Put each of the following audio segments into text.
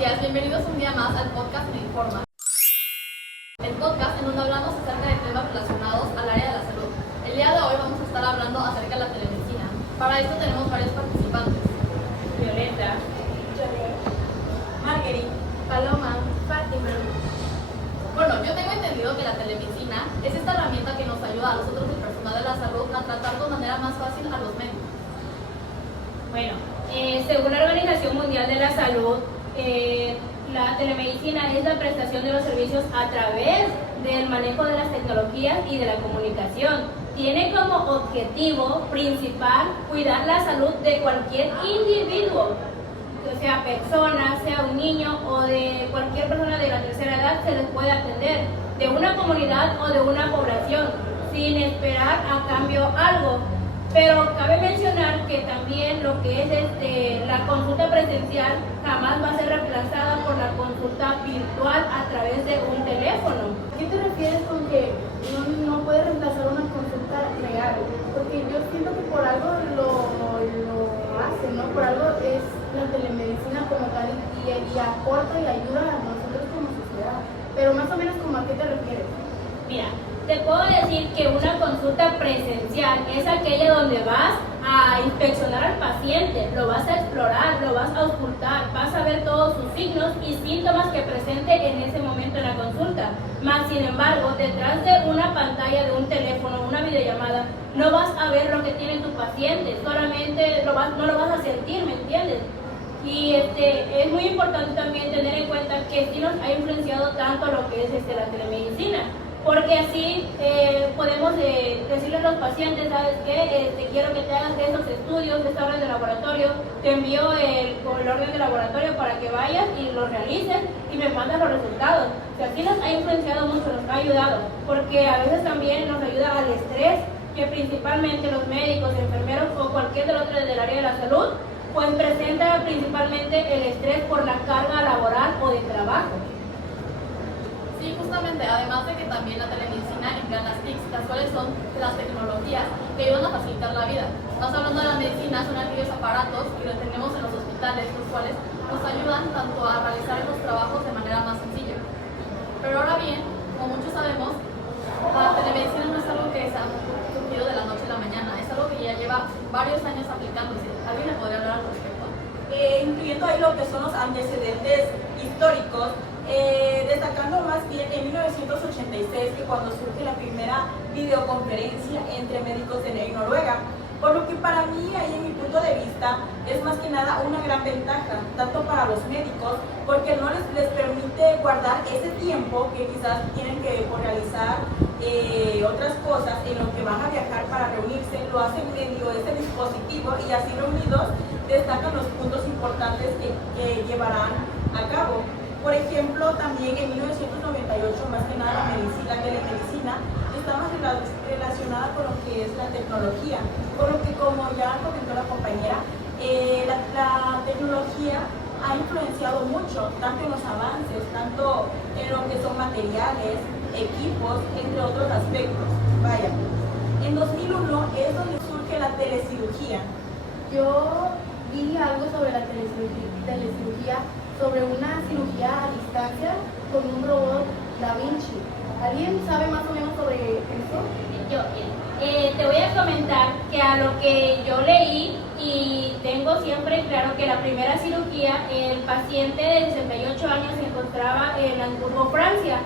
días, bienvenidos un día más al podcast Me Informa. El podcast en donde hablamos acerca de temas relacionados al área de la salud. El día de hoy vamos a estar hablando acerca de la telemedicina. Para esto tenemos varios participantes. Violeta, Marguerite, Paloma, Fátima. Bueno, yo tengo entendido que la telemedicina es esta herramienta que nos ayuda a nosotros, el personal de la salud, a tratar de manera más fácil a los médicos. bueno, según la Organización Mundial de la Salud, la telemedicina es la prestación de los servicios a través del manejo de las tecnologías y de la comunicación. Tiene como objetivo principal cuidar la salud de cualquier individuo, sea persona, sea un niño o de cualquier persona de la tercera edad, se les puede atender, de una comunidad o de una población, sin esperar a cambio algo. Pero cabe mencionar que también lo que es la consulta presencial jamás va a ser reemplazada por la consulta virtual a través de un teléfono. ¿A qué te refieres con que no puede reemplazar una consulta real? Porque yo siento que por algo lo hacen, ¿no? Por algo es la telemedicina como tal y aporta y ayuda a nosotros como sociedad. Pero más o menos, ¿como a qué te refieres? Mira, te puedo decir que una consulta presencial es aquella donde vas a inspeccionar al paciente, lo vas a explorar, lo vas a auscultar, vas a ver todos sus signos y síntomas que presente en ese momento en la consulta. Más sin embargo, detrás de una pantalla de un teléfono, una videollamada, no vas a ver lo que tiene tu paciente, solamente no lo vas a sentir, ¿me entiendes? Y es muy importante también tener en cuenta que sí nos ha influenciado tanto lo que es la telemedicina. Porque así podemos decirle a los pacientes, ¿sabes qué? Quiero que te hagas estos estudios, esta orden de laboratorio, te envío el orden de laboratorio para que vayas y lo realices y me mandas los resultados. O sea, así nos ha influenciado mucho, nos ha ayudado, porque a veces también nos ayuda al estrés, que principalmente los médicos, enfermeros o cualquier del otro del área de la salud, pues presenta principalmente el estrés por la carga laboral o de trabajo. Sí, justamente, además de que también la telemedicina emplea las TICs, las cuales son las tecnologías que ayudan a facilitar la vida. Más hablando de la medicina, son aquellos aparatos que los tenemos en los hospitales, los cuales nos ayudan tanto a realizar los trabajos de manera más sencilla. Pero ahora bien, como muchos sabemos, la telemedicina no es algo que se ha surgido de la noche a la mañana, es algo que ya lleva varios años aplicándose. ¿Alguien me podría hablar al respecto? Incluyendo ahí lo que son los antecedentes históricos, destacando más bien en 1986, que cuando surge la primera videoconferencia entre médicos en Noruega, por lo que para mí, ahí en mi punto de vista, es más que nada una gran ventaja, tanto para los médicos, porque no les permite guardar ese tiempo que quizás tienen que realizar otras cosas en lo que van a viajar para reunirse, lo hacen medio este dispositivo y así reunidos destacan los puntos importantes que llevarán a cabo. Por ejemplo, también en 1998, más que nada la telemedicina está más relacionada con lo que es la tecnología, por lo que, como ya comentó la compañera, la tecnología ha influenciado mucho, tanto en los avances, tanto en lo que son materiales, equipos, entre otros aspectos. Vaya, en 2001 es donde surge la telecirugía. Yo vi algo sobre la telecirugía, sobre una cirugía a distancia con un robot Da Vinci. ¿Alguien sabe más o menos sobre eso? Te voy a comentar que a lo que yo leí y tengo siempre claro que la primera cirugía, el paciente de 68 años se encontraba en Hamburgo, Francia,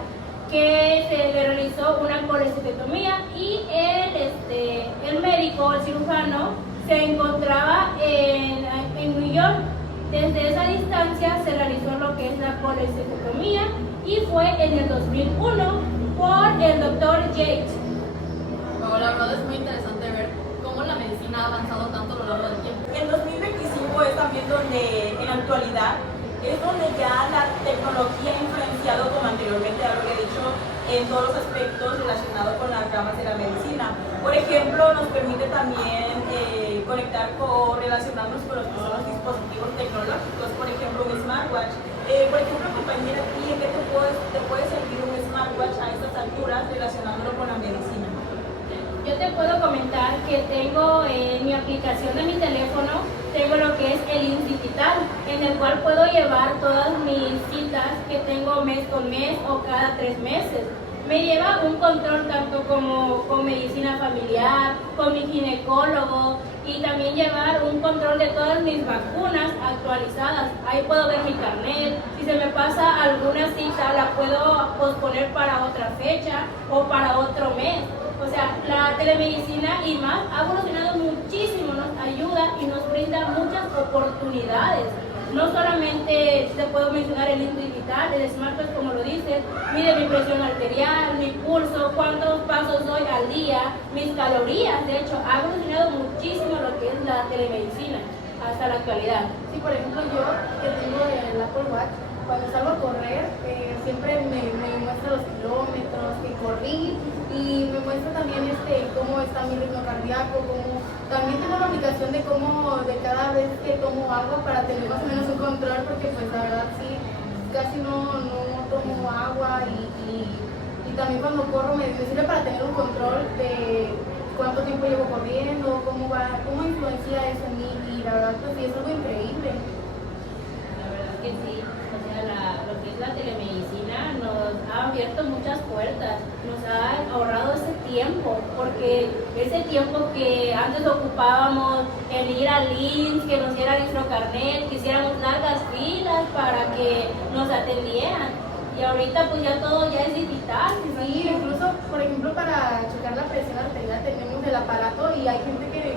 que se le realizó una colestectomía y el médico, el cirujano, se encontraba en New York. Desde esa distancia se realizó lo que es la colestectomía y fue en el 2001 por el doctor Yates. Bueno, la verdad es muy interesante ver cómo la medicina ha avanzado tanto a lo largo del tiempo. En 2025 es también donde, en la actualidad, es donde ya la tecnología ha influenciado, como anteriormente ya lo había dicho, en todos los aspectos relacionados con las ramas de la medicina. Por ejemplo, nos permite también conectar o relacionarnos con los que son los dispositivos tecnológicos, por ejemplo, un smartwatch. Por ejemplo, compañera, ¿en qué te puede servir un smartwatch a estas alturas relacionándolo con la medicina? Yo te puedo comentar que tengo en mi aplicación de mi teléfono tengo lo que es el IMSS digital, en el cual puedo llevar todas mis citas que tengo mes con mes o cada 3 meses. Me lleva un control tanto como con medicina familiar, con mi ginecólogo y también llevar un control de todas mis vacunas actualizadas. Ahí puedo ver mi carnet. Si se me pasa alguna cita, la puedo posponer para otra fecha o para otro mes. O sea, la telemedicina y más ha evolucionado muchísimo, nos ayuda y nos brinda muchas oportunidades. No solamente te puedo mencionar el IMSS digital, el SmartPass como lo dices, mide mi presión arterial, mi pulso, cuántos pasos doy al día, mis calorías. De hecho, ha evolucionado muchísimo lo que es la telemedicina hasta la actualidad. Sí, por ejemplo, yo que tengo el Apple Watch, cuando salgo a correr, siempre me muestra los kilómetros que corrí y me muestra también cómo está mi ritmo cardíaco, también tengo una aplicación de cada vez que tomo agua para tener más o menos un control, porque pues la verdad sí, casi no tomo agua y también cuando corro me sirve para tener un control de cuánto tiempo llevo corriendo, cómo influencia eso en mí y la verdad pues sí es algo increíble. La verdad que sí, o sea, lo que es la telemedicina nos ha abierto muchas puertas, nos ha ahorrado ese tiempo, porque ese tiempo que antes ocupábamos en ir al IMSS, que nos dieran nuestro carnet, que hiciéramos largas filas para que nos atendieran. Y ahorita pues ya todo ya es digital. Sí, incluso por ejemplo para checar la presión arterial tenemos el aparato y hay gente que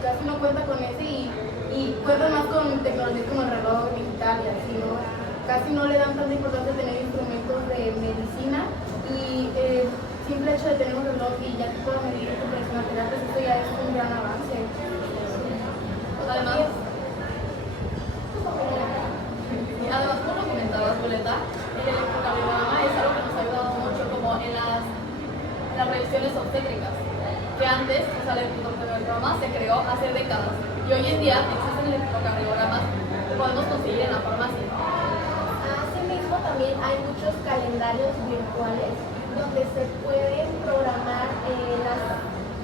casi no cuenta con ese y cuenta más con tecnologías como el reloj digital y así, ¿no? Casi no le dan tanta importancia a tener instrumentos de medicina y simple hecho de tener un reloj y ya que puedo medir tu presión arterial, pues esto ya es un gran avance. Además, como lo comentabas, Violeta, el electrocardiograma es algo que nos ha ayudado mucho como en las revisiones obstétricas, que antes, o sea, el electrocardiograma se creó hace décadas y hoy en día existen electrocardiogramas que podemos conseguir en la farmacia. Asimismo, también hay muchos calendarios virtuales donde se pueden programar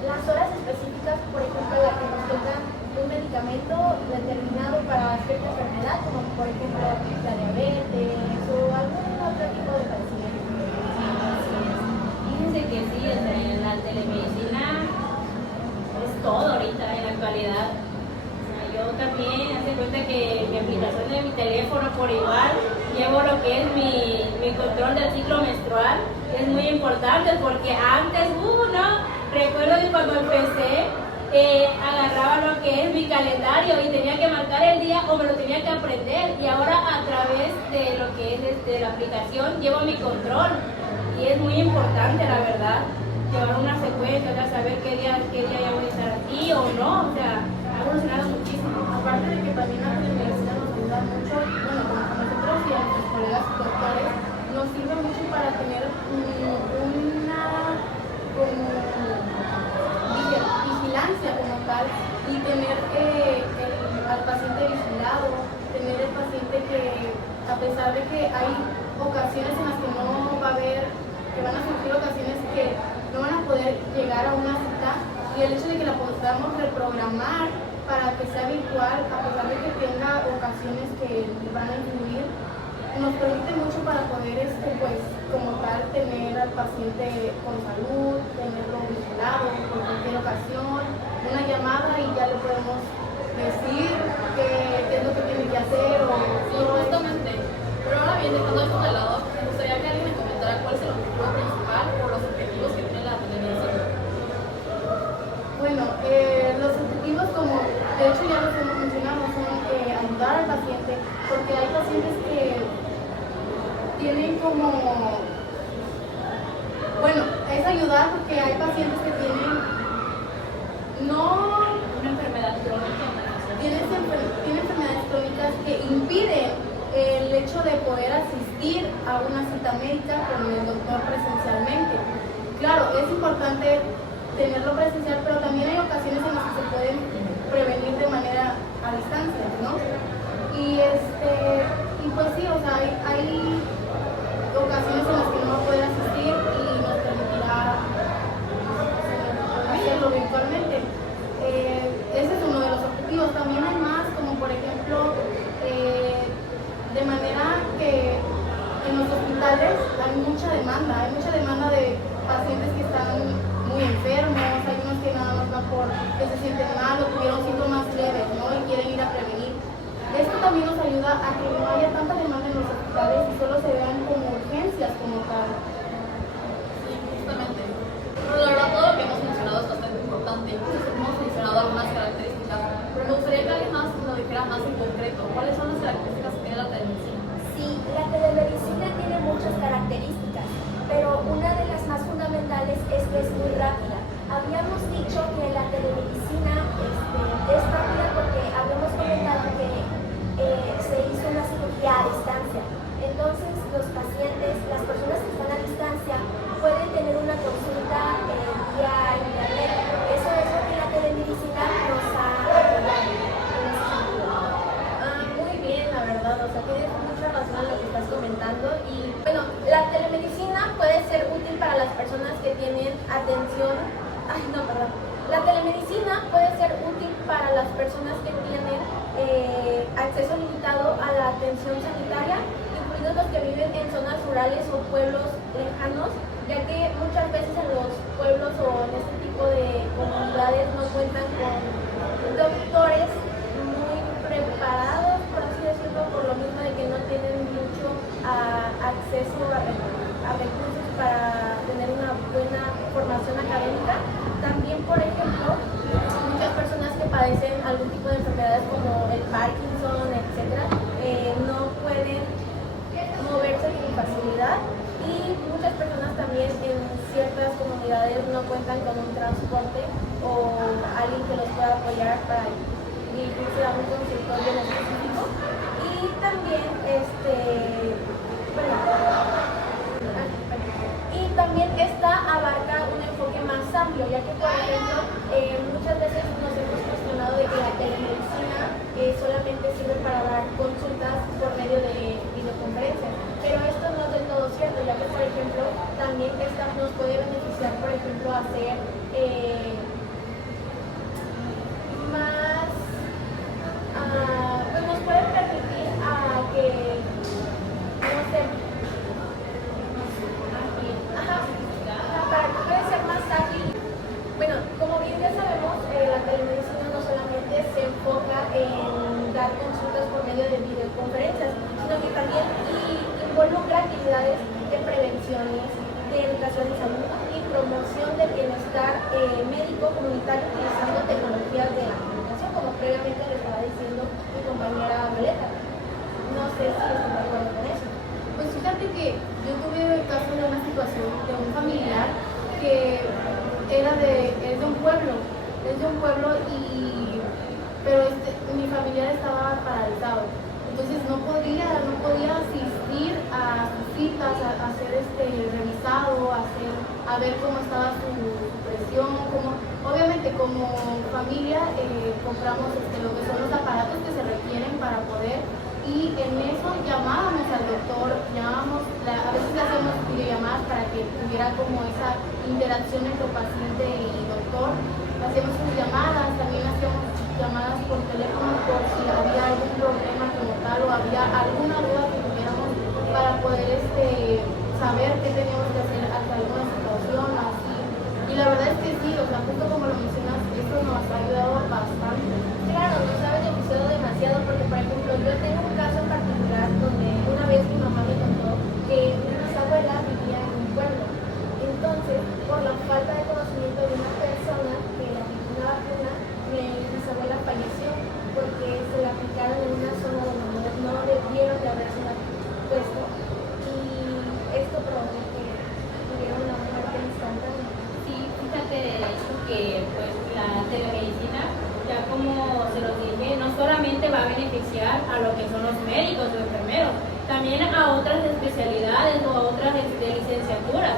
las horas específicas, por ejemplo, la que nos toca un medicamento determinado para cierta enfermedad, como por ejemplo la diabetes o algún otro tipo de padecimiento. Fíjense que sí, la telemedicina es todo ahorita en la actualidad. O sea, yo también, hace cuenta que mi aplicación de mi teléfono por igual llevo lo que es mi control del ciclo menstrual. Es muy importante porque antes, no, recuerdo que cuando empecé agarraba lo que es mi calendario y tenía que marcar el día o me lo tenía que aprender, y ahora a través de lo que es la aplicación llevo mi control y es muy importante, la verdad, llevar una secuencia, o sea, saber qué día ya voy a estar aquí o no. O sea, ha evolucionado muchísimo. Aparte de que también la telemedicina nos ayuda mucho, bueno, como a nosotros y a nuestros colegas doctores, nos sirve mucho para tener una como vigilancia como tal y tener al paciente vigilado, tener el paciente que a pesar de que hay ocasiones en las que no va a haber, que van a surgir ocasiones que no van a poder llegar a una cita, y el hecho de que la podamos reprogramar para que sea virtual, a pesar de que tenga ocasiones que van a influir, nos permite mucho para poder, pues, como tal, tener al paciente con salud, tenerlo vigilado por cualquier ocasión, una llamada y ya le podemos decir qué es lo que tiene que hacer o Sí, justamente. Pero ahora bien, dejando esto de lado, me gustaría que alguien me comentara cuál es el objetivo principal o los objetivos que tiene la telemedicina. Bueno, los objetivos, como de hecho ya los hemos mencionado, son ayudar al paciente, porque hay pacientes que tienen como, bueno, es ayudar porque hay pacientes que tienen, no, Una enfermedad crónica. tienen enfermedades crónicas que impiden el hecho de poder asistir a una cita médica con el doctor presencialmente. Claro, es importante tenerlo presencial, pero también hay ocasiones en las que se pueden prevenir de manera a distancia, ¿no? Y pues sí, o sea, hay ocasiones en las que no va a poder asistir y nos permitirá hacerlo virtualmente. Ese es uno de los objetivos. También hay más hay mucha demanda de pacientes que están muy enfermos, hay unos que nada más van porque se sienten mal o tuvieron síntomas leves, ¿no? Y quieren ir a prevenir. Esto también nos ayuda a que no haya tanta demanda en los hospitales y solo se vean como urgencias como tal. Sí, justamente. Pero la verdad, todo lo que hemos mencionado es bastante importante. Hemos mencionado algunas características, pero me gustaría que alguien más nos dijera más en concreto. ¿Cuáles son las características que tiene la telemedicina? Sí, la telemedicina tiene muchas características, pero una de las más fundamentales es que es muy rápida. Habíamos dicho que la telemedicina es rápida porque habíamos comentado que se hizo una cirugía a distancia. Entonces, los pacientes, las personas que están a distancia, pueden tener una consulta vía internet. Eso es lo que la telemedicina nos ha apoyado en ese sentido. Muy bien, la verdad, o sea, tienes mucha razón en lo que estás comentando y bueno, la telemedicina puede ser útil para las personas que tienen La telemedicina puede ser útil para las personas que tienen acceso limitado a la atención sanitaria, incluidos los que viven en zonas rurales o pueblos lejanos, ya que muchas veces en los pueblos o en este tipo de comunidades no cuentan con doctores muy preparados, por así decirlo, por lo mismo de que no tienen mucho acceso a recursos para tener una buena formación académica. También, por ejemplo, muchas personas que padecen algún tipo de enfermedades como el Parkinson, etcétera, no pueden moverse con facilidad, y muchas personas también en ciertas comunidades no cuentan con un transporte o alguien que los pueda apoyar para dirigirse a un consultorio en específico. Y también esta abarca un enfoque más amplio, ya que por ejemplo muchas veces nos hemos cuestionado de que la telemedicina solamente sirve para dar consultas por medio de videoconferencias, pero esto no es del todo cierto, ya que por ejemplo también esta nos puede beneficiar, por ejemplo, a hacer más, pues nos puede permitir a que, no sé, para que pueda ser más ágil. Bueno, como bien ya sabemos, la telemedicina no solamente se enfoca en dar consultas por medio de videoconferencias, sino que también involucra actividades de prevenciones, de educación y salud y promoción del bienestar médico comunitario utilizando tecnologías de la comunicación, como previamente le estaba diciendo mi compañera Violeta. No sé si están de acuerdo con eso. Pues fíjate que yo tuve el caso de una situación de un familiar que es de un pueblo, pero mi familiar estaba paralizado, entonces no podía asistir a sus citas, a ser revisado, a ver cómo estaba su presión, obviamente como familia compramos lo que son los aparatos que se requieren para poder. Y en eso llamábamos al doctor, a veces le hacíamos videollamadas para que tuviera como esa interacción entre paciente y doctor. Hacíamos sus llamadas, también hacíamos llamadas por teléfono por si había algún problema como tal o había alguna duda que tuviéramos para poder saber qué teníamos que hacer ante alguna situación así. Y la verdad es que sí, o sea, justo como lo mencionas, eso nos ha ayudado bastante. Claro, nos ha beneficiado demasiado porque, por ejemplo, yo tengo un caso en particular donde una vez mi mamá me contó que mi bisabuela vivía en un pueblo. Entonces, por la falta de conocimiento de una persona que le aplicó una vacuna, mi bisabuela falleció porque se la aplicaron en una zona donde no debieron de haberse puesto, y esto provocó que tuviera una muerte instantánea. Sí, fíjate de esto que pues la telemedicina, ya como se los dije, no solamente va a beneficiar a lo que son los médicos o enfermeros, también a otras especialidades o a otras licenciaturas.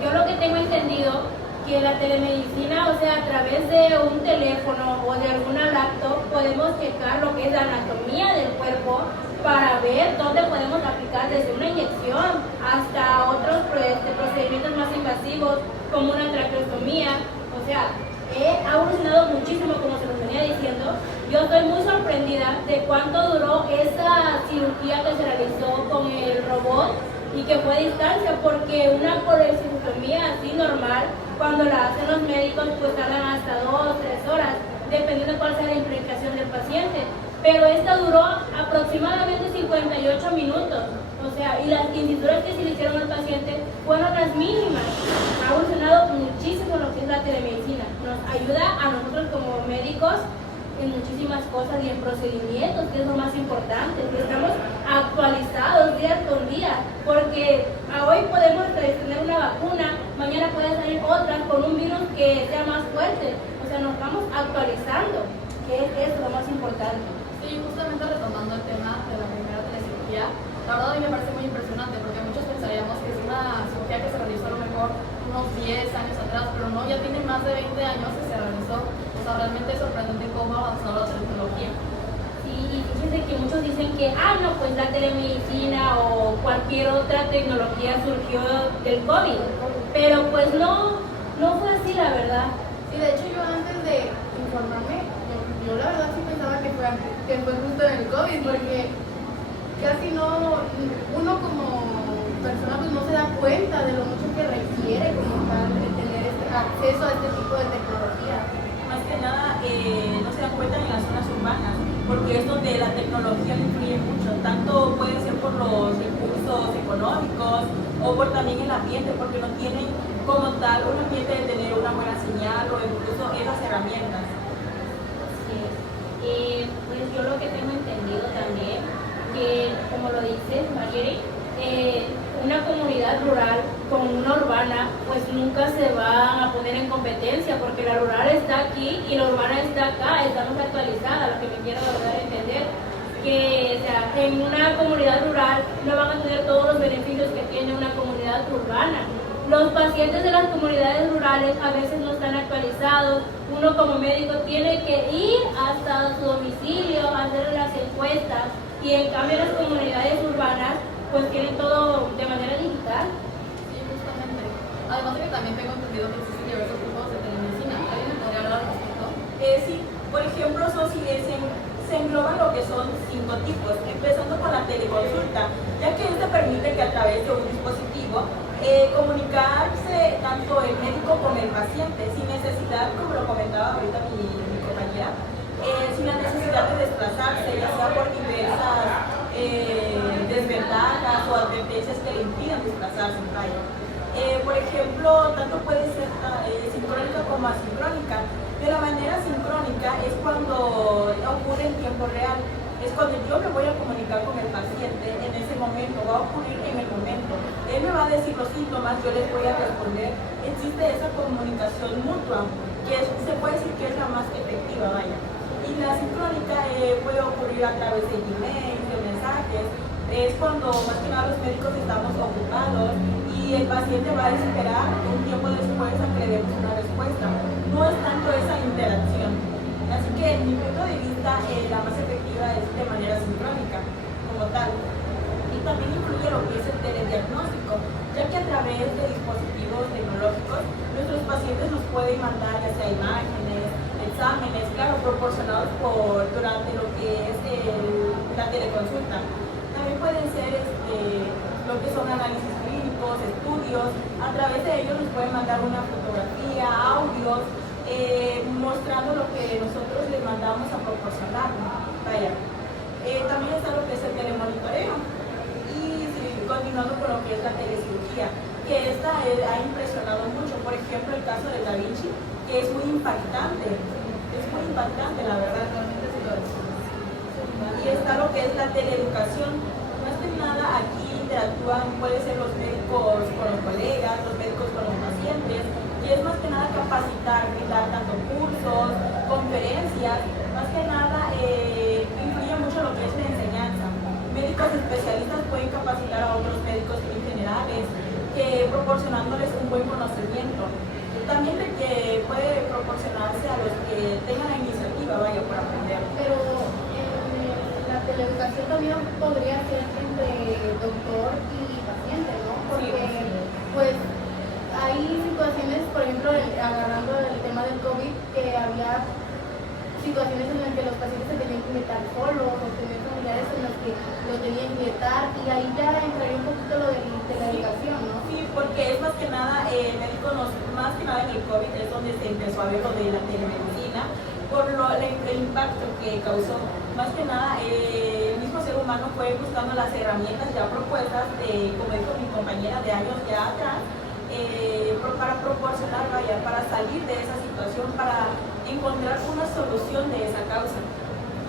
Yo lo que tengo entendido que la telemedicina, o sea, a través de un teléfono o de alguna laptop podemos checar lo que es la anatomía del cuerpo para ver dónde podemos aplicar desde una inyección hasta otros procedimientos más invasivos como una traqueostomía. O sea, ha evolucionado muchísimo, como se los venía diciendo. Yo estoy muy sorprendida de cuánto duró esa cirugía que se realizó con el robot y que fue a distancia, porque una colexiostomía así normal, cuando la hacen los médicos, pues tardan hasta 2 o 3 horas, dependiendo de cuál sea la implicación del paciente. Pero esta duró aproximadamente 58 minutos. O sea, y las incisuras que se le hicieron al paciente fueron las mínimas. Ha evolucionado muchísimo lo que es la telemedicina. Nos ayuda a nosotros como médicos en muchísimas cosas y en procedimientos, que es lo más importante. Que estamos actualizados día con día, porque hoy podemos tener una vacuna, mañana puede salir otra con un virus que sea más fuerte. O sea, nos estamos actualizando, que es lo más importante. Sí, justamente retomando el tema de la primera telecirugía, la verdad a mí me parece muy impresionante porque muchos pensaríamos que es una cirugía que se realizó a lo mejor unos 10 años atrás, pero no, ya tiene más de 20 años que se realizó. O sea, realmente es sorprendente cómo ha avanzado la tecnología. Sí, y fíjense que muchos dicen que, no, pues la telemedicina o cualquier otra tecnología surgió del COVID, pero pues no fue así, la verdad. Sí, de hecho yo antes de informarme, yo la verdad sí pensaba que fue justo en el COVID, porque casi no, uno como persona pues no se da cuenta de lo mucho que requiere como tal de tener este acceso a este tipo de tecnología. Más que nada no se dan cuenta en las zonas urbanas, porque es donde la tecnología influye mucho, tanto puede ser por los recursos económicos o por también el ambiente, porque no tienen como tal un ambiente de tener una buena señal o incluso esas herramientas. Pues yo lo que tengo entendido también, que como lo dices, Marjorie, una comunidad rural con una urbana, pues nunca se va a poner en competencia, porque la rural está aquí y la urbana está acá, estamos actualizadas, lo que me quiero dar a entender, que o sea, en una comunidad rural no van a tener todos los beneficios que tiene una comunidad urbana. Los pacientes de las comunidades rurales a veces no están actualizados. Uno como médico tiene que ir hasta su domicilio a hacer las encuestas, y en cambio las comunidades urbanas pues tienen todo de manera digital. Sí, justamente. Además de que también tengo entendido que existen diversos tipos de telemedicina. ¿Alguien me podría hablar al respecto? Sí, por ejemplo, se engloban lo que son 5 tipos, empezando con la teleconsulta, ya que esta permite que a través de un dispositivo comunicarse tanto el médico como el paciente, sin necesidad, como lo comentaba ahorita mi compañera, sin la necesidad de desplazarse, ya sea por diversas desventajas o advertencias que le impidan desplazarse. Por ejemplo, tanto puede ser sincrónica como asincrónica. De la manera sincrónica es cuando ocurre en tiempo real, es cuando yo me voy a comunicar con el paciente en ese momento, va a ocurrir en el momento. Él me va a decir los síntomas, yo les voy a responder. Existe esa comunicación mutua, que se puede decir que es la más efectiva, vaya. Y la sincrónica puede ocurrir a través de emails, de mensajes. Es cuando más que nada los médicos estamos ocupados y el paciente va a esperar un tiempo después a que le demos una respuesta. No es tanto esa interacción. Así que en mi punto de vista la más efectiva es de manera sincrónica, como tal. Y también incluye lo que es el telediagnóstico, ya que a través de dispositivos tecnológicos nuestros pacientes nos pueden mandar ya sea imágenes, exámenes, claro, proporcionados durante lo que es la teleconsulta. También pueden ser lo que son análisis clínicos, estudios. A través de ellos nos pueden mandar una fotografía, audios, mostrando lo que nosotros les mandamos a proporcionar. Vaya. También está lo que es el telemonitoreo. Y continuando con lo que es la telecirugía, que esta ha impresionado mucho. Por ejemplo, el caso de Da Vinci, que es muy impactante. Es muy impactante, la verdad. Realmente sí lo es. Y está lo que es la teleeducación. Más que nada aquí interactúan, puede ser los médicos con los colegas, los médicos con los pacientes, y es más que nada capacitar, brindar tanto cursos, conferencias, más que nada influye mucho lo que es la enseñanza. Médicos especialistas pueden capacitar a otros médicos muy generales, proporcionándoles un buen conocimiento. También de que puede proporcionarse a los que tengan la iniciativa, vaya, por aprender. Pero la teleeducación también podría ser entre doctor y paciente, ¿no? Porque pues hay situaciones, por ejemplo, agarrando el tema del COVID, que había situaciones en las que los pacientes se tenían que inyectar solos o tenían familiares en los que lo tenían que inyectar, y ahí ya entraría un poquito lo del comunicación, ¿no? Sí, porque es más que nada, más que nada en el COVID es donde se empezó a ver lo de la telemedicina, por el impacto que causó. Más que nada, el mismo ser humano fue buscando las herramientas ya propuestas, como dijo mi compañera, de años ya atrás, para proporcionar, para salir de esa situación, para encontrar una solución de esa causa.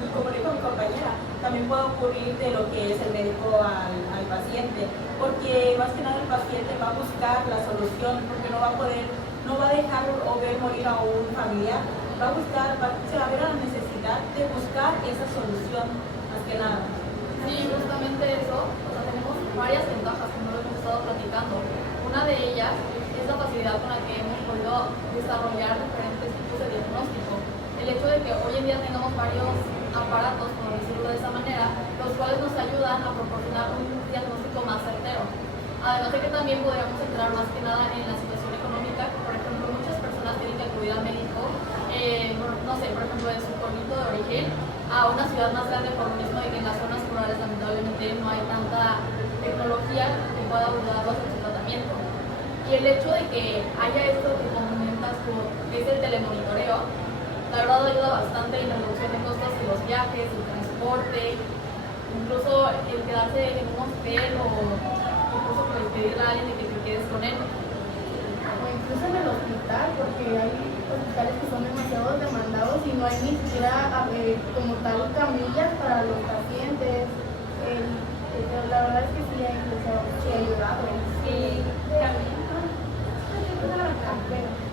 Y como dijo mi compañera, también puede ocurrir de lo que es el médico al paciente, porque más que nada el paciente va a buscar la solución, porque no va a dejar o ver morir a un familiar, se va a ver a la necesidad de buscar esa solución, más que nada. Sí, justamente eso, o sea, tenemos varias ventajas como lo hemos estado platicando. Una de ellas es la facilidad con la que hemos podido desarrollar diferentes tipos de diagnóstico. El hecho de que hoy en día tengamos varios aparatos, por decirlo de esa manera, los cuales nos ayudan a proporcionar un diagnóstico más certero. Además de que también podríamos entrar más que nada en la situación económica. Por ejemplo, muchas personas tienen que acudir al médico, no sé, por ejemplo, de su pueblito de origen a una ciudad más grande, por lo mismo de que en las zonas rurales lamentablemente no hay tanta tecnología que pueda ayudarlos en su tratamiento. Y el hecho de que haya esto que comentas tú, que es el telemonitoreo, la verdad ayuda bastante en la reducción de costos de los viajes, el transporte, incluso el quedarse en un hotel o incluso pues, pedirle a alguien de que te quedes con él. O incluso en el hospital, porque hay hospitales que son demasiado demandados y no hay ni siquiera como tal camillas para los pacientes. La verdad es que sí ha ayudado. Sí, también.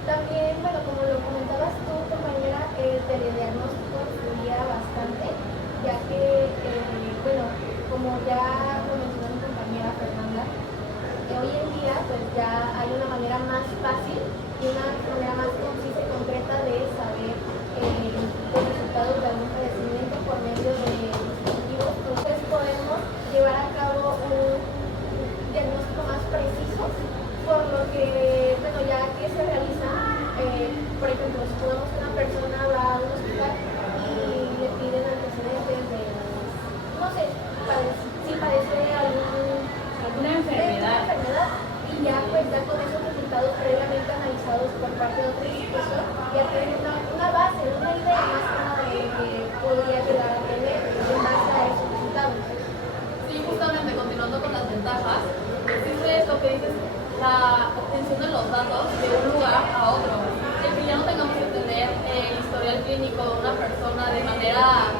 También, bueno, como lo comentabas tú, compañera, el telediagnóstico influía bastante, ya que, bueno, como ya lo mencionó mi compañera Fernanda, hoy en día pues ya hay una manera más fácil y una manera más concisa y concreta de saber los resultados de algún padecimiento por medio de dispositivos. Entonces podemos llevar a cabo un diagnóstico más preciso, por lo que, bueno, ya que se realiza, por ejemplo, supongamos que una persona va a un hospital y le piden antecedentes de, no sé, si padece Alguna enfermedad. y ya pues ya con esos resultados previamente analizados por parte de otra institución, ya tienen una base, una idea más clara de lo que podría llegar a tener en base a esos resultados. Sí, justamente continuando con las ventajas, existe esto que dices, la obtención de los datos de un lugar a otro. El que ya no tengamos que tener el historial clínico de una persona de manera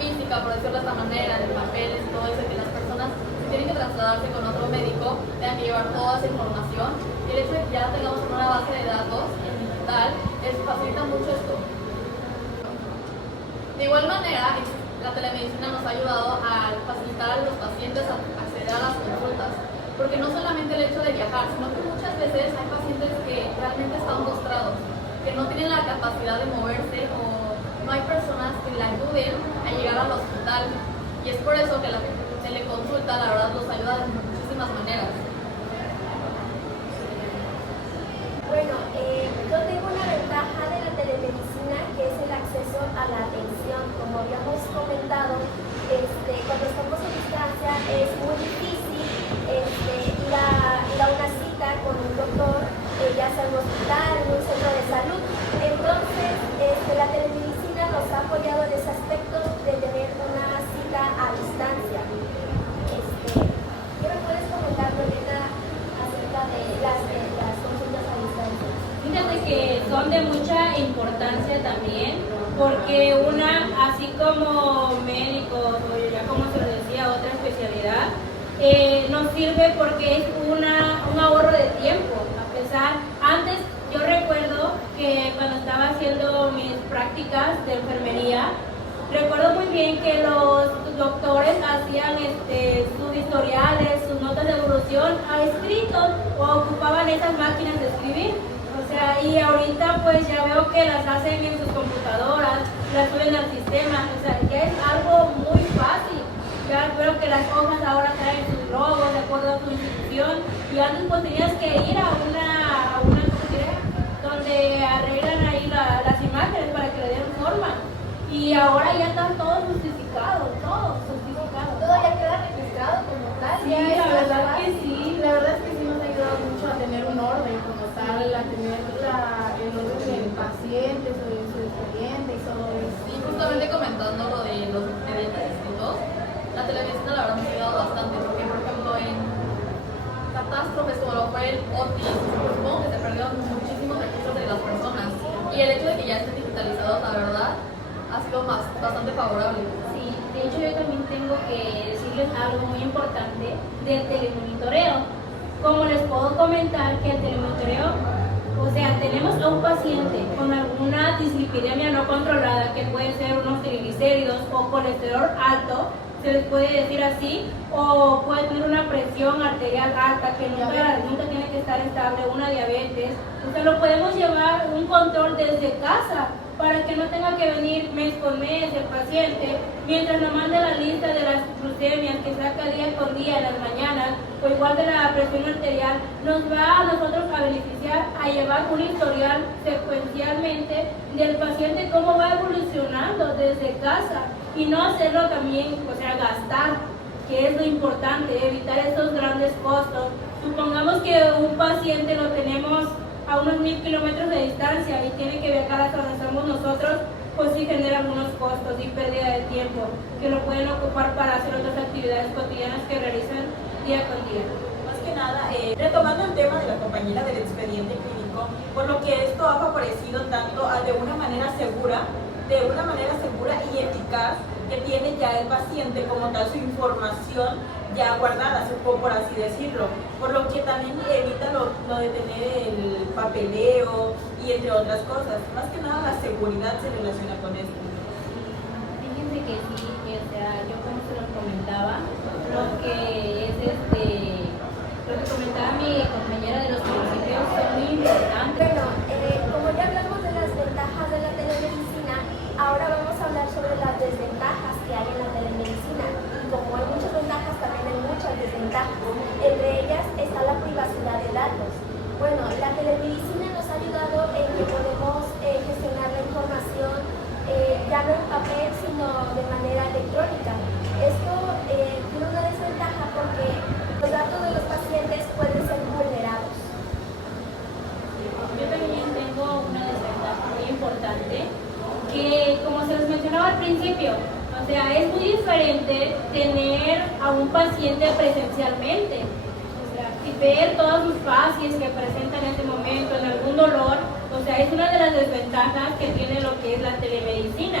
física, por decirlo de esta manera, en papeles, todo eso, que las personas si tienen que trasladarse con otro médico, tengan que llevar toda esa información. Y el hecho de que ya tengamos una base de datos en digital, facilita mucho esto. De igual manera, la telemedicina nos ha ayudado a facilitar a los pacientes a acceder a las consultas, porque no solamente el hecho de viajar, sino que muchas veces hay pacientes que realmente están postrados, que no tienen la capacidad de moverse o no hay personas que le ayuden a llegar al hospital. Y es por eso que la teleconsulta, la verdad, nos ayuda de muchísimas maneras. Bueno, yo tengo una ventaja de la telemedicina que es el acceso a la atención. Como habíamos comentado, cuando estamos en distancia es muy difícil ir a una cita con un doctor, ya sea en un hospital, en un centro de salud. Entonces, la telemedicina nos ha apoyado en ese aspecto de tener una cita a distancia. ¿Qué me puedes comentar, Lorena, acerca de las consultas a distancia? Fíjate que son de mucha importancia también, porque así como médicos, o ya como se lo decía, otra especialidad, nos sirve porque es un ahorro de tiempo. Antes yo recuerdo que cuando estaba haciendo mis prácticas de enfermería, recuerdo muy bien que los doctores hacían sus historiales, sus notas de evolución a escritos o ocupaban esas máquinas de escribir. O sea, y ahorita pues ya veo que las hacen en sus computadoras, las suben al sistema, o sea, ya es algo muy fácil. Ya veo que las hojas ahora traen sus logos de acuerdo a su institución, y antes pues tenías que ir a una donde arreglan ahí las imágenes para que le den forma, y ahora ya están todos justificados, Todo ya queda registrado como tal. Sí, la verdad que sí. La verdad es que sí, telemedicina la verdad me ha ayudado bastante, porque por ejemplo en catástrofes como lo fue el Otis, pues, supongo que se perdieron muchísimos registros de las personas y el hecho de que ya estén digitalizados, la verdad, ha sido bastante favorable. Sí, de hecho yo también tengo que decirles algo muy importante del telemonitoreo. Como les puedo comentar que el telemonitoreo, o sea, tenemos a un paciente con alguna dislipidemia no controlada, que puede ser unos triglicéridos o colesterol alto, se les puede decir así, o puede tener una presión arterial alta que nunca tiene que estar estable, una diabetes. Entonces lo podemos llevar un control desde casa para que no tenga que venir mes con mes el paciente, mientras nos mande la lista de las glucemias que saca día con día en las mañanas, o igual de la presión arterial, nos va a nosotros a beneficiar a llevar un historial secuencialmente del paciente, cómo va evolucionando desde casa, y no hacerlo también, o sea, gastar, que es lo importante, evitar estos grandes costos. Supongamos que un paciente lo tenemos a unos 1000 kilómetros de distancia y tiene que viajar hasta donde estamos nosotros, pues sí genera algunos costos y pérdida de tiempo que lo pueden ocupar para hacer otras actividades cotidianas que realizan día con día. Más que nada, retomando el tema de la compañera del expediente clínico, por lo que esto ha favorecido tanto de una manera segura y eficaz, que tiene ya el paciente como tal su información ya guardada, por así decirlo, por lo que también evita lo de tener el papeleo y entre otras cosas. Más que nada la seguridad se relaciona con esto. Fíjense que sí, o sea, yo como se los comentaba, lo que comentaba mi compañera de los principios son muy importantes. Bueno, como ya hablamos de las ventajas de la telemedicina, ahora vamos a hablar sobre las desventajas que hay en la telemedicina. Y como hay muchas ventajas, también hay muchas desventajas. Entre ellas está la privacidad de datos. Bueno, la telemedicina nos ha ayudado en que podemos gestionar la información ya no en papel, sino de manera electrónica. Esto tiene una desventaja porque los datos de los pacientes pueden ser vulnerados. Yo también tengo una desventaja muy importante, que como se les mencionaba al principio, o sea, es muy diferente tener a un paciente presencialmente, o sea, y ver todas sus fases que presenta en ese momento, en algún dolor, o sea, es una de las desventajas que tiene lo que es la telemedicina,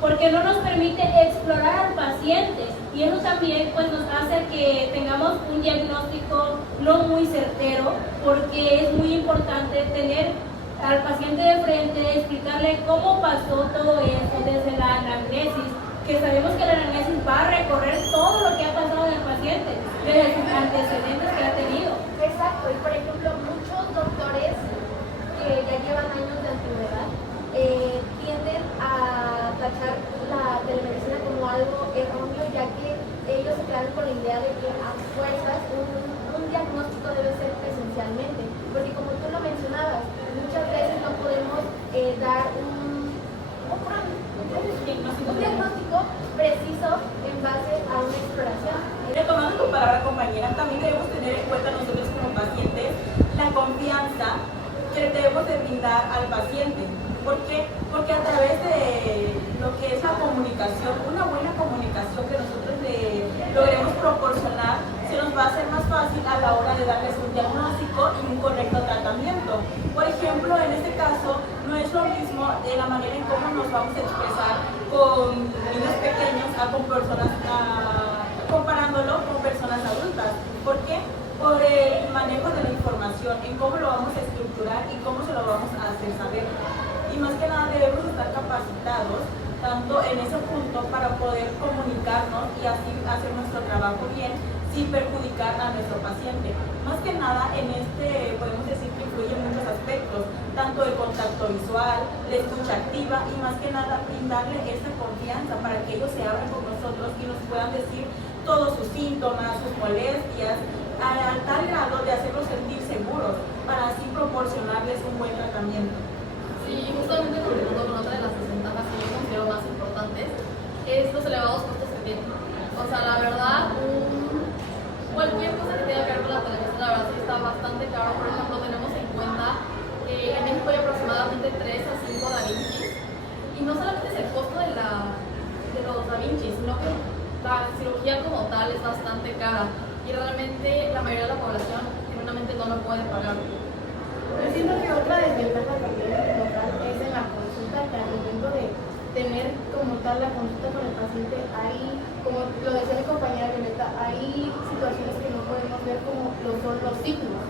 porque no nos permite explorar al paciente, y eso también pues nos hace que tengamos un diagnóstico no muy certero, porque es muy importante tener al paciente de frente, explicarle cómo pasó todo eso desde la anamnesis, que sabemos que la anamnesis va a recorrer todo lo que ha pasado en el paciente, desde sus antecedentes que ha tenido. Exacto, y por ejemplo, muchos doctores que ya llevan años de antigüedad tienden a tachar la telemedicina como algo erróneo, ya que ellos se quedan con la idea de que a fuerzas un diagnóstico debe ser presencialmente, porque como tú lo mencionabas, muchas veces no podemos dar un diagnóstico preciso en base a una exploración. Retomando tu palabra, compañera, también debemos tener en cuenta nosotros como pacientes la confianza que le debemos de brindar al paciente. ¿Por qué? Porque a través de lo que es la comunicación, una buena comunicación que nosotros le logremos proporcionar, se nos va a hacer más fácil a la hora de darles un diagnóstico y un correcto tratamiento. Por ejemplo, en este caso, no es lo mismo la manera en cómo nos vamos a expresar con niños pequeños comparándolo con personas adultas. ¿Por qué? Por el manejo de la información, en cómo lo vamos a estructurar y cómo se lo vamos a hacer saber. Y más que nada debemos estar capacitados tanto en ese punto para poder comunicarnos y así hacer nuestro trabajo bien sin perjudicar a nuestro paciente. Más que nada en podemos decir que influyen muchos aspectos, tanto el contacto visual, la escucha activa y más que nada brindarle esa confianza para que ellos se abran con nosotros y nos puedan decir todos sus síntomas, sus molestias, a tal grado de hacerlos sentir seguros para así proporcionarles un buen tratamiento. Sí, justamente continuando con otra de las desventajas que yo considero más importantes, es los elevados costos que tienen. O sea, la verdad, cualquier cosa que tenga que ver con la televisión, la verdad sí está bastante caro. Por ejemplo, tenemos en cuenta que en México hay aproximadamente 3 a 5 Da Vinci. Y no solamente es el costo de los Da Vinci, sino que la cirugía como rural es bastante cara y realmente la mayoría de la población genuinamente no lo puede pagar. Yo siento que otra desventaja también local es en la consulta, que al momento de tener como tal la consulta con el paciente, hay, como lo decía mi compañera Violeta, hay situaciones que no podemos ver como lo son los signos.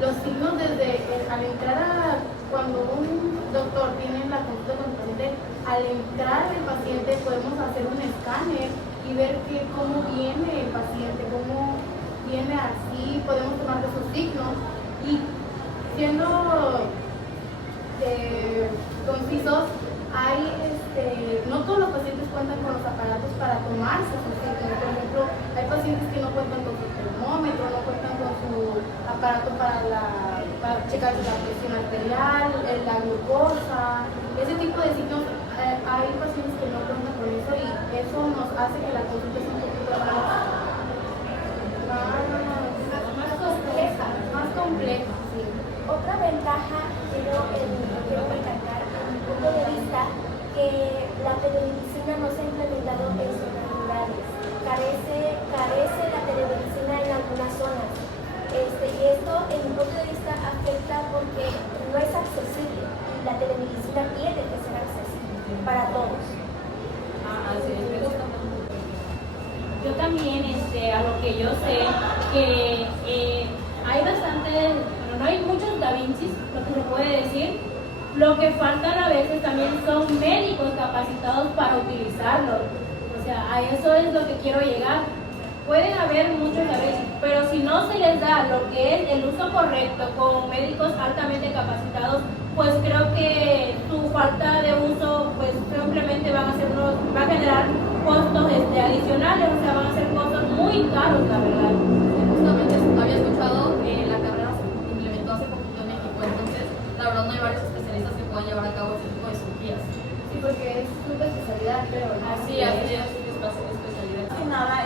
Los signos al entrar cuando un doctor tiene la consulta con el paciente, al entrar el paciente podemos hacer un escáner y ver cómo viene el paciente, cómo viene así, podemos tomar de sus signos y siendo concisos, no todos los pacientes cuentan con los aparatos para tomarse sus signos. Por ejemplo, hay pacientes que no cuentan con su termómetro, no cuentan con su aparato para checar la presión arterial, la glucosa, ese tipo de signos. Hay pacientes que no cuentan con eso y eso nos hace que la consulta sea un poquito más compleja. Sí. Otra ventaja quiero recalcar a mi punto de vista que la telemedicina no se ha implementado en zonas rurales. Carece la telemedicina en algunas zonas. Y esto, en mi punto de vista, afecta porque no es accesible. La telemedicina tiene que ser accesible para todos. Así es. Yo también, a lo que yo sé, que hay bastantes, bueno, no hay muchos Da Vincis, lo que se puede decir. Lo que faltan a veces también son médicos capacitados para utilizarlos. O sea, a eso es lo que quiero llegar. Pueden haber muchos Da Vincis, pero si no se les da lo que es el uso correcto con médicos altamente capacitados, pues creo que su falta de uso, pues simplemente va a generar costos adicionales, o sea, van a ser costos muy caros, la verdad. Justamente había escuchado que la carrera se implementó hace poquito en México, entonces la verdad no hay varios especialistas que puedan llevar a cabo este tipo de cirugías. Sí, porque es una especialidad, pero Así es especialidad. Más que nada,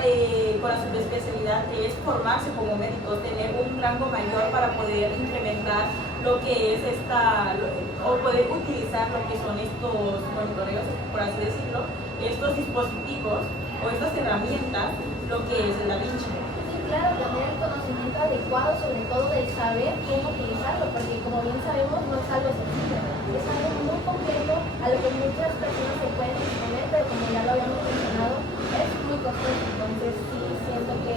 con la subespecialidad es formarse como médico, tener un rango mayor para poder implementar lo que es o poder utilizar lo que son estos monitoreos, por así decirlo, estos dispositivos o estas herramientas, lo que es el Da Vinci. Sí, claro, tener el conocimiento adecuado, sobre todo del saber cómo utilizarlo, porque como bien sabemos no es algo sencillo, es algo muy complejo a lo que muchas personas se pueden exponer, pero como ya lo habíamos mencionado, es muy costoso. Entonces sí siento que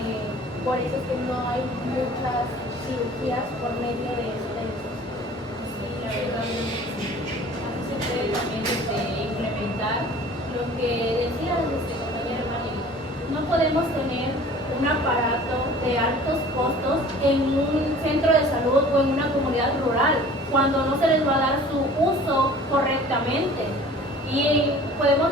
por eso es que no hay muchas cirugías por medio de eso. Sí, la verdad, así se puede también implementar lo que decía compañera María. No podemos tener un aparato de altos costos en un centro de salud o en una comunidad rural cuando no se les va a dar su uso correctamente. Y podemos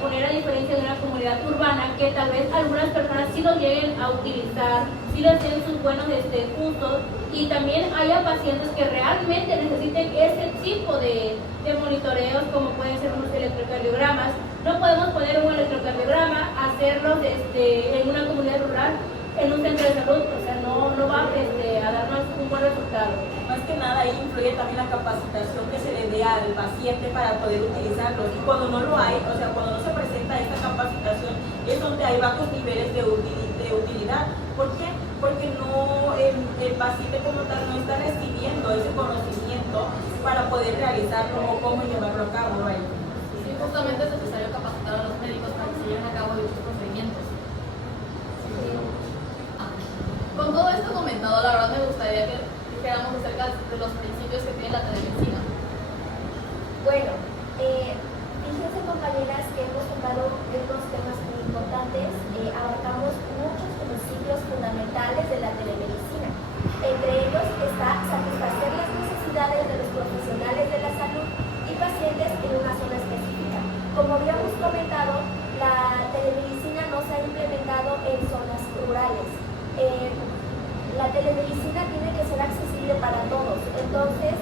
poner a diferencia de una comunidad urbana que tal vez algunas personas sí lo lleguen a utilizar, sí les den sus buenos usos, y también haya pacientes que realmente necesiten ese tipo de monitoreos, como pueden ser unos electrocardiogramas. No podemos poner un electrocardiograma, hacerlo en una comunidad rural, en un centro de salud, o sea, no va a darnos un buen resultado. Más que nada ahí influye también la capacitación que se le dé al paciente para poder utilizarlo. Y cuando no lo hay, o sea, cuando no se presenta esta capacitación, es donde hay bajos niveles de utilidad. ¿Por qué? Porque el paciente como tal no está recibiendo ese conocimiento para poder realizarlo o cómo llevarlo a cabo. ¿Right? Sí, justamente es necesario capacitar a los médicos para que se lleven a cabo dichos procedimientos. Con todo esto comentado, la verdad me gustaría que dijéramos acerca de los principios que tiene la telemedicina. Bueno, fíjense compañeras que hemos tocado unos temas muy importantes, abarcamos muchos principios fundamentales de la telemedicina. Entre ellos está satisfacer las necesidades de los profesionales de la salud y pacientes en una zona específica. Como habíamos comentado, la telemedicina no se ha implementado en zonas rurales. La telemedicina tiene que ser accesible para todos. Entonces,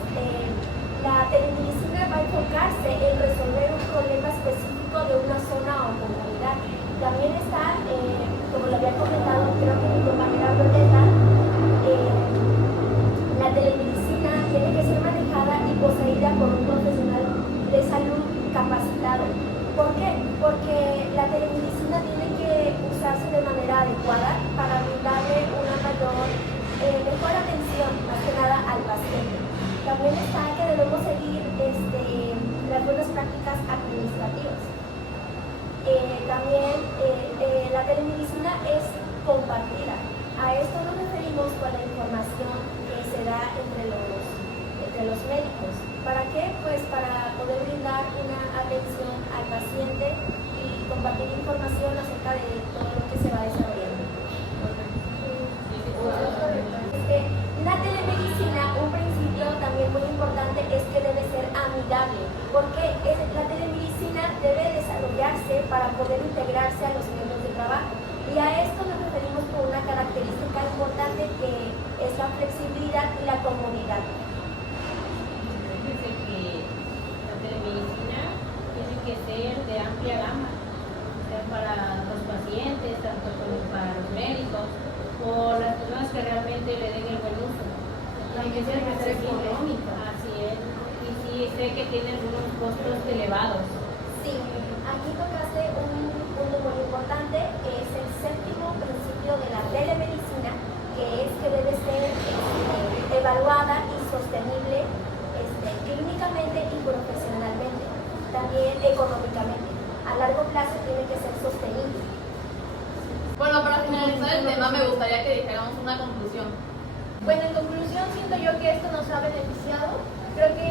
la telemedicina va a enfocarse en resolver un problema específico de una zona o comunidad. También está, como lo había comentado, creo que mi compañera Violeta, la telemedicina tiene que ser manejada y poseída por un profesional de salud capacitado. ¿Por qué? Porque la telemedicina tiene que usarse de manera adecuada también está que debemos seguir las buenas prácticas administrativas. También la telemedicina es compartida. A esto nos referimos con la información que se da entre los médicos. ¿Para qué? Pues para poder brindar una atención al paciente y compartir información acerca de todo lo que se va desarrollando. La telemedicina, un principio también muy importante es que debe ser amigable, porque la telemedicina debe desarrollarse para poder integrarse a los medios de trabajo. Y a esto nos referimos con una característica importante que es la flexibilidad y la comodidad. Fíjense que la telemedicina tiene que ser de amplia gama, sea para los pacientes, tanto como para los médicos, o las personas que realmente le den el buen uso. También tiene que ser económica. Así es. Y sí, sé que tiene algunos costos elevados. Sí, aquí tocaste un punto muy importante, que es el séptimo principio de la telemedicina, que es que debe ser evaluada y sostenible clínicamente y profesionalmente, también económicamente. A largo plazo tiene que ser sostenible. Bueno, para finalizar el tema me gustaría que dijéramos una conclusión. Bueno, en conclusión, siento yo que esto nos ha beneficiado. Creo que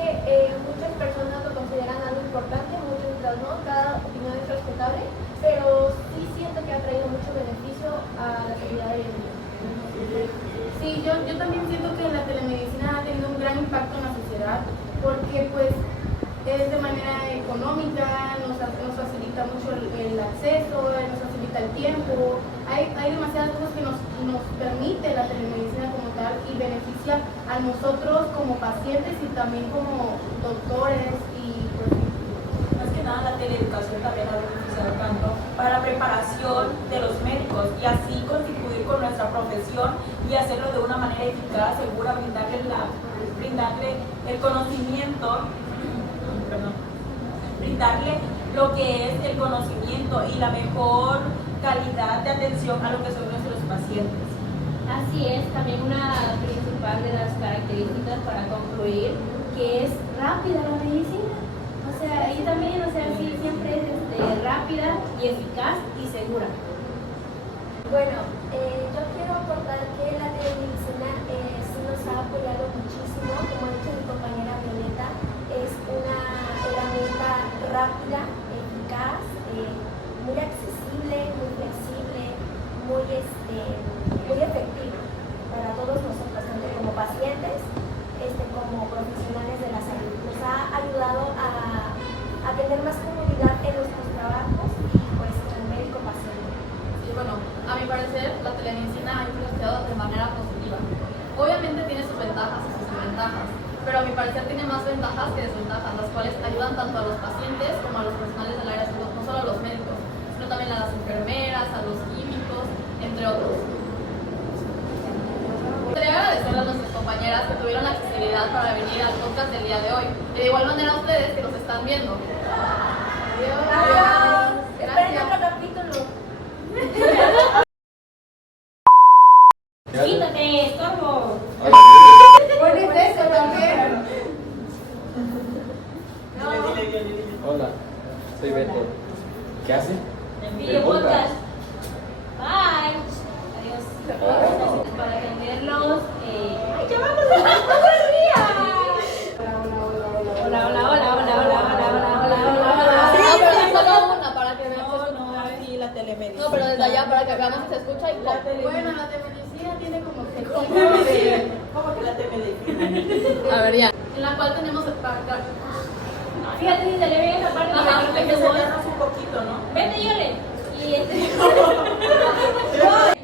muchas personas lo consideran algo importante, muchas no, cada opinión es respetable, pero sí siento que ha traído mucho beneficio a la calidad de vida. Sí, yo también siento que la telemedicina ha tenido un gran impacto en la sociedad porque pues es de manera económica, nos facilita mucho el acceso, nos facilita el tiempo. Hay demasiadas cosas que nos permite la telemedicina como tal y beneficia a nosotros como pacientes y también como doctores y pues, Más que nada la teleeducación también ha beneficiado tanto para la preparación de los médicos y así contribuir con nuestra profesión y hacerlo de una manera eficaz, segura, brindarle el conocimiento, brindarle lo que es el conocimiento y la mejor calidad de atención a lo que son nuestros pacientes. Así es, también una principal de las características para concluir que es rápida la medicina. O sea, y también, sí, siempre es rápida y eficaz y segura. Bueno, yo quiero aportar que la telemedicina sí nos ha apoyado muchísimo, como ha dicho mi compañera Violeta, es una herramienta rápida, eficaz, muy accesible, muy flexible, muy efectiva para todos nosotros, tanto como pacientes, como profesionales de la salud. Nos ha ayudado a tener más comodidad en nuestros trabajos y pues en el médico paciente. Y bueno, a mi parecer la telemedicina ha influenciado de manera positiva. Obviamente tiene sus ventajas y sus desventajas, pero a mi parecer tiene más ventajas que desventajas, las cuales ayudan tanto a los pacientes como a los profesionales del área de salud, no solo a los médicos, sino también a las enfermeras, a los químicos, entre otros. Quería agradecerle a nuestras compañeras que tuvieron la accesibilidad para venir al podcast del día de hoy, y de igual manera a ustedes que nos están viendo. Adiós. Esperen otro capítulo. ¡Quítate, estorbo! pones eso también. Hola, soy Beto. ¿Qué hace? Video podcast. Bye. Adiós. Para atenderlos. ¡Ay, ya vamos! ¡Otro día! Hola, hola, hola, hola, hola, hola, hola, hola, hola, No, hola. pero solo una para que vean. No, aquí la telemedicina. No, pero desde allá para que veamos si se escucha y Bueno, la telemedicina tiene como que ¿Cómo que la telemedicina? a ver ya. En la cual tenemos Fíjate si se le ve esa parte. Ajá, porque Hay que tu voz. acercarnos un poquito, ¿no? Vete, Yole. Y